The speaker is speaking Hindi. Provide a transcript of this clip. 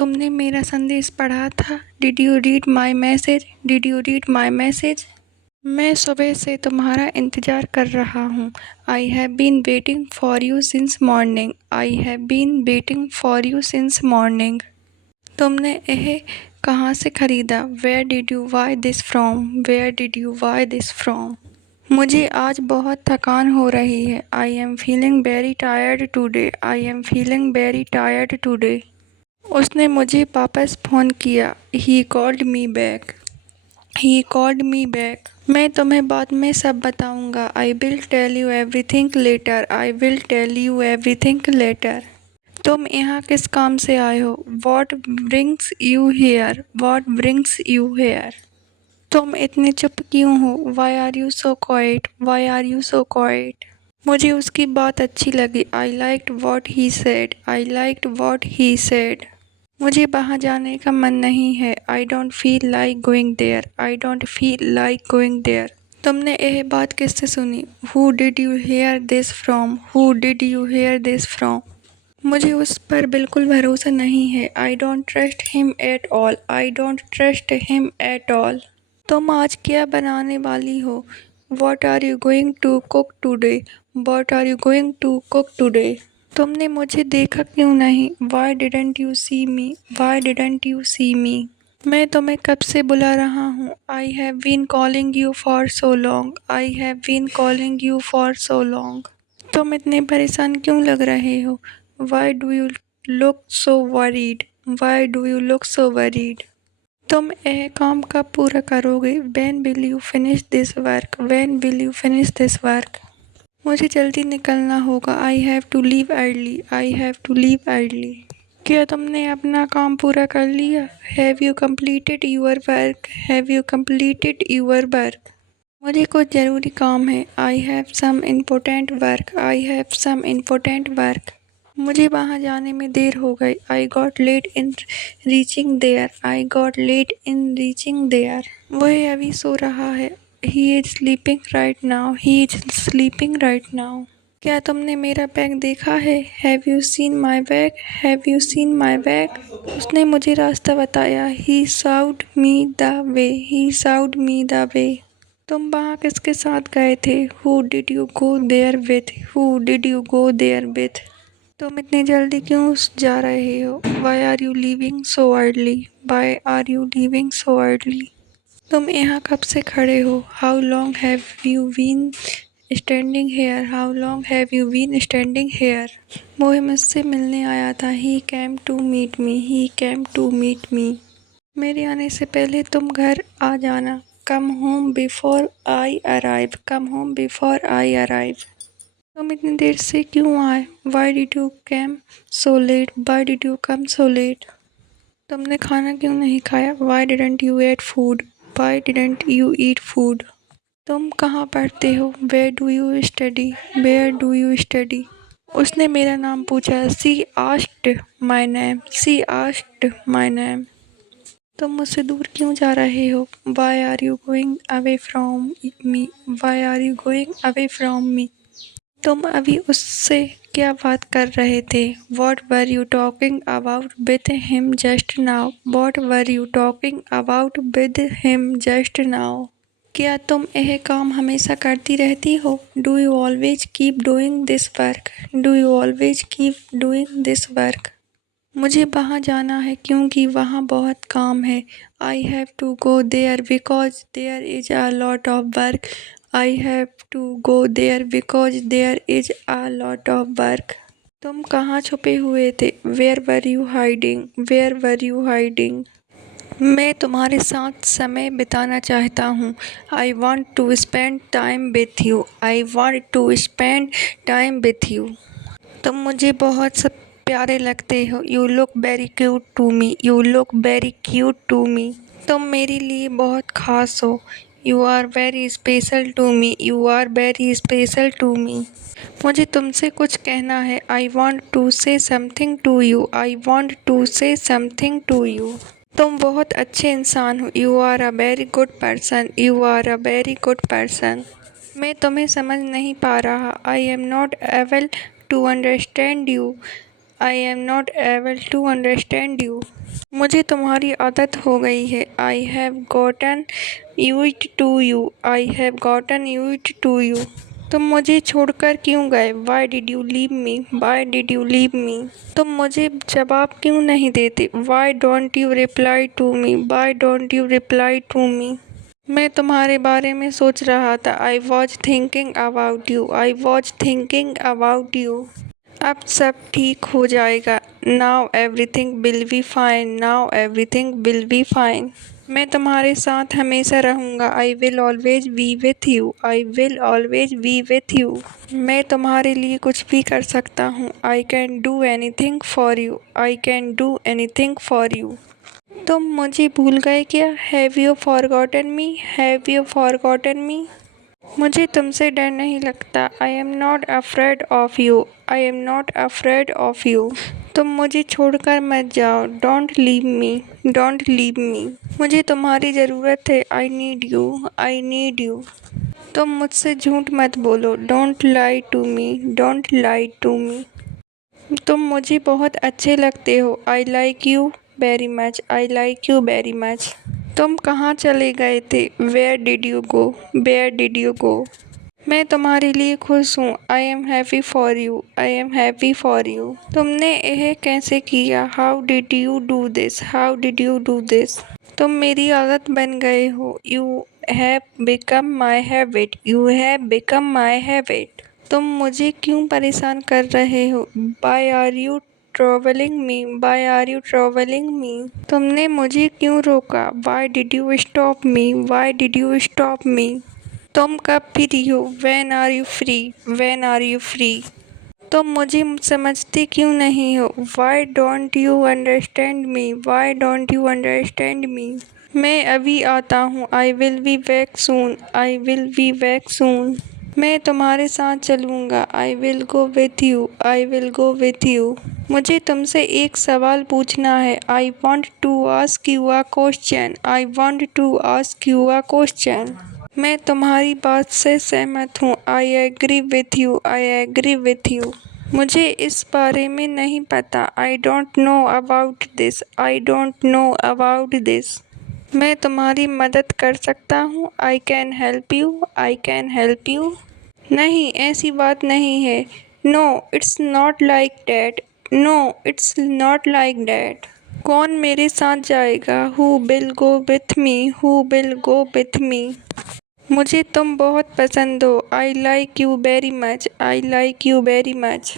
तुमने मेरा संदेश पढ़ा था? Did you read my message? Did you read my message? मैं सुबह से तुम्हारा इंतज़ार कर रहा हूँ। I have been waiting for you since morning. I have been waiting for you since morning. तुमने यह कहाँ से ख़रीदा? Where did you buy this from? Where did you buy this from? मुझे आज बहुत थकान हो रही है। I am feeling very tired today. I am feeling very tired today. उसने मुझे वापस फ़ोन किया। He called me back. He called me back. मैं तुम्हें बाद में सब बताऊंगा। I will tell you everything later. I will tell you everything later. तुम यहाँ किस काम से आए हो? What brings you here? What brings you here? तुम इतने चुप क्यों हो? Why are you so quiet? Why are you so quiet? मुझे उसकी बात अच्छी लगी। आई liked what he said. I liked what he said. मुझे वहाँ जाने का मन नहीं है। I don't feel like going there. I don't feel like going there. तुमने यह बात किससे सुनी? Who did you hear this from? Who did you hear this from? मुझे उस पर बिल्कुल भरोसा नहीं है। I don't trust him at all. I don't trust him at all. तुम आज क्या बनाने वाली हो? What are you going to cook today? What are you going to cook today? तुमने मुझे देखा क्यों नहीं? Why didn't you see me? Why didn't you see me? मैं तुम्हें कब से बुला रहा हूँ। I have been calling you for so long. I have been calling you for so long. तुम इतने परेशान क्यों लग रहे हो? Why do you look so worried? Why do you look so worried? तुम यह काम कब पूरा करोगे? When will you finish this work? When will you finish this work? मुझे जल्दी निकलना होगा। I have to leave early. I have to leave early. क्या तुमने अपना काम पूरा कर लिया? Have you completed your work? Have you completed your work? मुझे कुछ ज़रूरी काम है। I have some important work. I have some important work. मुझे वहाँ जाने में देर हो गई। I got late in reaching there. I got late in reaching there. वह अभी सो रहा है। He is sleeping right now. He is sleeping right now. क्या तुमने मेरा बैग देखा है? Have you seen my bag? Have you seen my bag? उसने मुझे रास्ता बताया। He showed me the way. He showed me the way. तुम वहाँ किसके साथ गए थे? Who did you go there with? Who did you go there with? तुम इतनी जल्दी क्यों जा रहे हो? Why are you leaving so early? Why are you leaving so early? तुम यहाँ कब से खड़े हो? How long have you been standing here? How long have you been standing here? वो मुझसे मिलने आया था। He came to meet me. He came to meet me. मेरे आने से पहले तुम घर आ जाना। Come home before I arrive. Come home before I arrive. तुम इतनी देर से क्यों आए? Why did you came so late? Why did you come so late? तुमने खाना क्यों नहीं खाया? Why didn't you ate food? Why didn't you eat food? तुम कहाँ पढ़ते हो? Where do you study? Where do you study? उसने मेरा नाम पूछा। She asked my name. She asked my name. तुम मुझसे दूर क्यों जा रहे हो? Why are you going away from me? Why are you going away from me? तुम अभी उससे क्या बात कर रहे थे? What were you talking about with him just now? What were you talking about with him just now? क्या तुम यह काम हमेशा करती रहती हो? Do you always keep doing this work? Do you always keep doing this work? मुझे वहाँ जाना है क्योंकि वहाँ बहुत काम है। I have to go there because there is a lot of work. I have to go there because there is a lot of work. तुम कहाँ छुपे हुए थे? Where were you hiding? Where were you hiding? मैं तुम्हारे साथ समय बिताना चाहता हूँ। I want to spend time with you. I want to spend time with you. तुम मुझे बहुत सब प्यारे लगते हो। You look very cute to me. You look very cute to me. तुम मेरे लिए बहुत ख़ास हो। You are very special to me. You are very special to me. मुझे तुमसे कुछ कहना है। I want to say something to you. I want to say something to you. तुम बहुत अच्छे इंसान हो। You are a very good person. You are a very good person. मैं तुम्हें समझ नहीं पा रहा। I am not able to understand you. I am not able to understand you. मुझे तुम्हारी आदत हो गई है। I have gotten used to you. I have gotten used to you. तुम मुझे छोड़कर क्यों गए? Why did you leave me? Why did you leave me? तुम मुझे जवाब क्यों नहीं देते? Why don't you reply to me? Why don't you reply to me? मैं तुम्हारे बारे में सोच रहा था। I was thinking about you. I was thinking about you. अब सब ठीक हो जाएगा। Now everything will be fine. Now everything will be fine. मैं तुम्हारे साथ हमेशा रहूँगा। I will always be with you. I will always be with you. मैं तुम्हारे लिए कुछ भी कर सकता हूँ। I can do anything for you. I can do anything for you. तुम मुझे भूल गए क्या? Have you forgotten me? Have you forgotten me? मुझे तुमसे डर नहीं लगता। I am not afraid of you. I am not afraid of you. तुम मुझे छोड़कर मत जाओ। Don't leave me. Don't leave me. मुझे तुम्हारी ज़रूरत है। I need you. I need you. तुम मुझसे झूठ मत बोलो। Don't lie to me. Don't lie to me. तुम मुझे बहुत अच्छे लगते हो। I like you very much. I like you very much. तुम कहाँ चले गए थे? Where did you go? Where did you go? मैं तुम्हारे लिए खुश हूँ। I am happy for you. I am happy for you. तुमने यह कैसे किया? How did you do this? How did you do this? तुम मेरी आदत बन गए हो। You have become my habit. You have become my habit. तुम मुझे क्यों परेशान कर रहे हो? Why are you troubling me? Why are you troubling me? तुमने मुझे क्यों रोका? Why did you stop me? Why did you stop me? तुम कब फ्री हो? When are you free? When are you free? तुम मुझे समझते क्यों नहीं हो? Why don't you understand me? Why don't you understand me? मैं अभी आता हूँ। I will be back soon. I will be back soon. मैं तुम्हारे साथ चलूँगा। I will go with you. I will go with you. मुझे तुमसे एक सवाल पूछना है। I want to ask you a question. I want to ask you a question. मैं तुम्हारी बात से सहमत हूँ। I agree with you. I agree with you. मुझे इस बारे में नहीं पता। I don't know about this. I don't know about this. मैं तुम्हारी मदद कर सकता हूँ। I can help you. I can help you. नहीं, ऐसी बात नहीं है। No it's not like that. No it's not like that. कौन मेरे साथ जाएगा? Who will go with me? Who will go with me? मुझे तुम बहुत पसंद हो। I like you very much. I like you very much.